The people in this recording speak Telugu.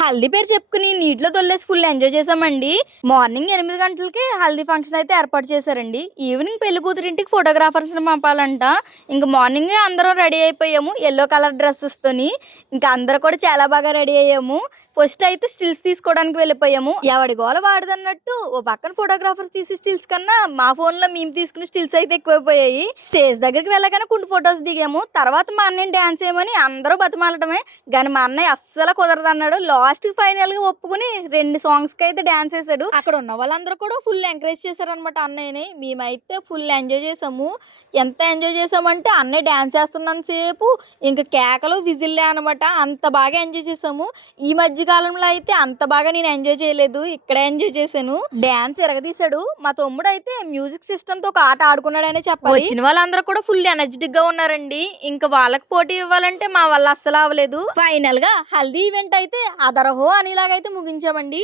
హల్దీ పేరు చెప్పుకుని నీటిలో తొల్లేసి ఫుల్ ఎంజాయ్ చేసామండి. మార్నింగ్ 8 గంటలకి హల్దీ ఫంక్షన్ అయితే ఏర్పాటు చేశారండి. ఈవినింగ్ పెళ్లి కూతురింటికి ఫోటోగ్రాఫర్స్ ని పంపాలంట. ఇంకా మార్నింగ్ అందరం రెడీ అయిపోయాము ఎల్లో కలర్ డ్రెస్సెస్ తోని. ఇంకా అందరూ కూడా చాలా బాగా రెడీ అయ్యాము. ఫస్ట్ అయితే స్టిల్స్ తీసుకోవడానికి వెళ్ళిపోయాము. ఎవడి గోల వాడదన్నట్టు ఓ పక్కన ఫోటోగ్రాఫర్స్ తీసి స్టిల్స్ కన్నా మా ఫోన్ లో మేము తీసుకున్న స్టిల్స్ అయితే ఎక్కువైపోయాయి. స్టేజ్ దగ్గరికి వెళ్ళగానే కుంటి ఫొటోస్ దిగాము. తర్వాత మా అన్నయ్య డాన్స్ చేయమని అందరూ బతిమాలటమే, కానీ మా అన్నయ్య అస్సలు కుదరదన్నాడు. లాస్ట్ ఫైనల్ గా ఒప్పుకుని 2 సాంగ్స్ కి అయితే డాన్స్ చేశాడు. అక్కడ ఉన్న వాళ్ళందరూ కూడా ఫుల్ ఎంకరేజ్ చేశారనమాట అన్నయ్యని. మేమైతే ఫుల్ ఎంజాయ్ చేసాము. ఎంత ఎంజాయ్ చేసామంటే అన్నయ్య డాన్స్ చేస్తున్నంత సేపు ఇంకా కేకలు విజిల్లే అనమాట. అంత బాగా ఎంజాయ్ చేసాము. ఈ మధ్య కాలంలో అయితే అంత బాగా నేను ఎంజాయ్ చేయలేదు, ఇక్కడే ఎంజాయ్ చేశాను. డాన్స్ ఎరగదీశాడు. మా తమ్ముడు అయితే మ్యూజిక్ సిస్టమ్ తో ఒక ఆట ఆడుకున్నాడనే చెప్పాలి. వచ్చిన వాళ్ళందరూ కూడా ఫుల్ ఎనర్జెటిక్ గా ఉన్నారండి. ఇంకా వాళ్ళకి పోటీ ఇవ్వాలంటే మా వల్ల అస్సలు అవ్వలేదు. ఫైనల్ గా హల్దీ ఈవెంట్ అయితే అదరహో అనేలాగైతే ముగించామండి.